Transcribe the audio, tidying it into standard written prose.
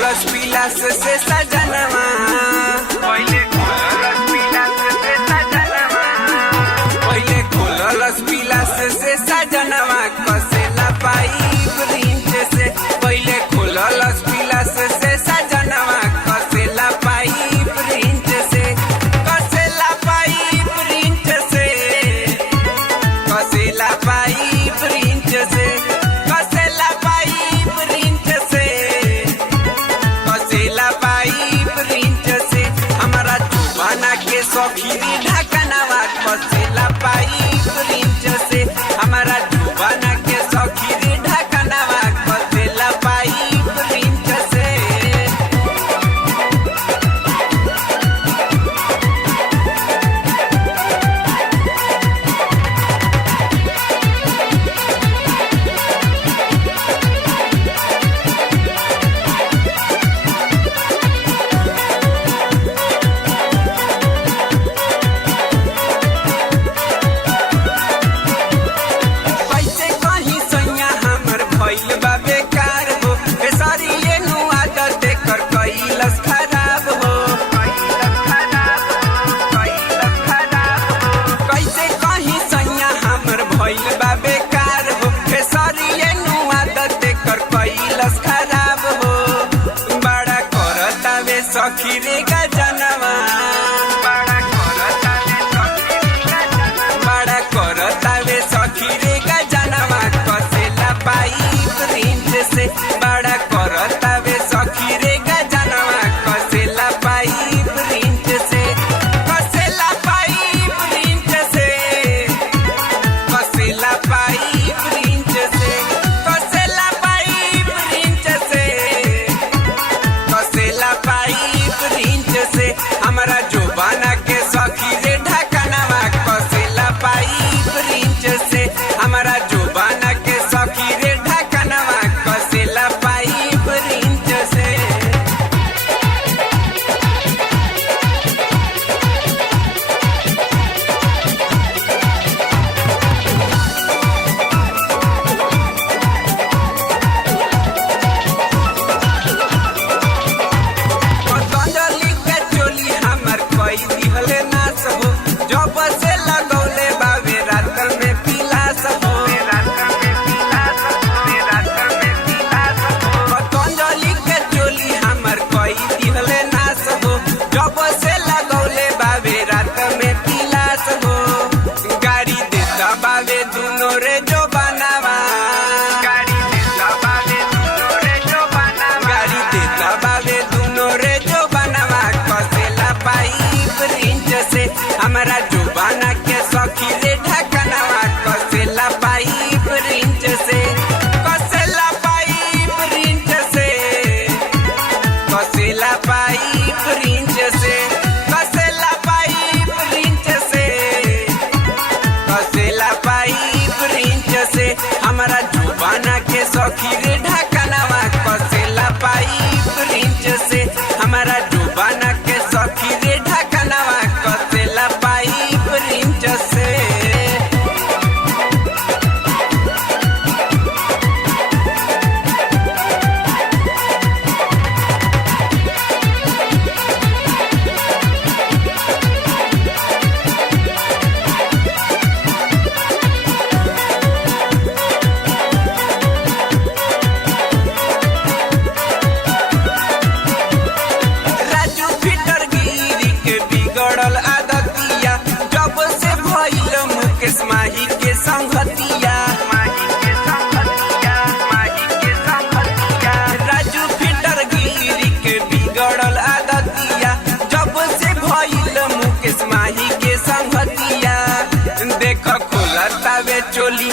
खोललस पिलास से सजनवा, पहिले खोललस पिलास से सजनवा, पहिले खोललस पिलास से सजनवा, कसेला पाइप रिंच से, पहिले खोललस पिलास से सजनवा, कसेला पाइप रिंच से, कसेला पाइप रिंच से, कसेला पाइप रिंच से, कसेला पाइप रिंच से, कसेला पाइप रिंच से, हमारा जुबाना के सौखीरी ढकनवा, कसेला पाइप रिंच से, हमारा जुबाना के सौखीरी ढकनवा, कसेला पाइप रिंच से। कैसे कहीं सैया हमर भइल बा बेकार हो, ए सारी ये नु आदत देकर कैलस खराब हो, कैलस खराब हो, कैलस खराब हो। कैसे कहीं सैया हमर भइल बा बेकार हो, ए सारी ये नु आदत देकर कैलस खराब हो। बड़ा करतावे सखी रे गजनवा, बड़ा करतावे सखी रे गजनवा, बड़ा करतावे सखी रे गजनवा, कसेला पाइप रिंच से, बड़ा करतावे सखी रे गजनवा, कसेला पाइप रिंच से, कसेला पाइप रिंच से, कसेला पाइप रिंच से, कसेला पाइप रिंच से, कसेला पाइप रिंच से, हमारा जुबाना के सखी रे ढकनवा, कसेला पाइप रिंच से, हमारा जुबाना के सखी रे ढकनवा, कसेला पाइप रिंच से। पतंजलि के चोली हमर कई दिहले नाश हो, जब से लगौले बावे रात में पिलास हो, रात में पिलास हो, रात में पिलास हो। पतंजलि के चोली हमर कई दिहले नाश हो, जब से लगौले बावे रात में पिलास हो। गाड़ी देता बावे दुनो रे जो बनावा, गाड़ी देता बावे दुनो रे जो बनावा, गाड़ी देता बावे दुनो रे जो बनावा, कसेला पाइप रिंच से, हमारा जुबाना के सखी रे ढकनवा, कसेला पाइप रिंच से, कसेला पाइप रिंच से, कसेला पाइप रिंच से, कसेला पाइप रिंच से, कसेला पाइप रिंच से, हमारा जुबाना के सखी रे ढकनवा, कसेला पाइप रिंच से, हमारा जुबाना के सखी रे ढकनवा, कसेला पाइप रिंच से। राजू फिटर गिरी के बिगड़ल आदतिया, जब से भइल मुकेश माही के संगतिया, माही के संगतिया, माही के संगतिया। राजू फिटर गिरी के बिगड़ल आदतिया, जब से भइल मुकेश माही के संगतिया, देख खोलतावे चोली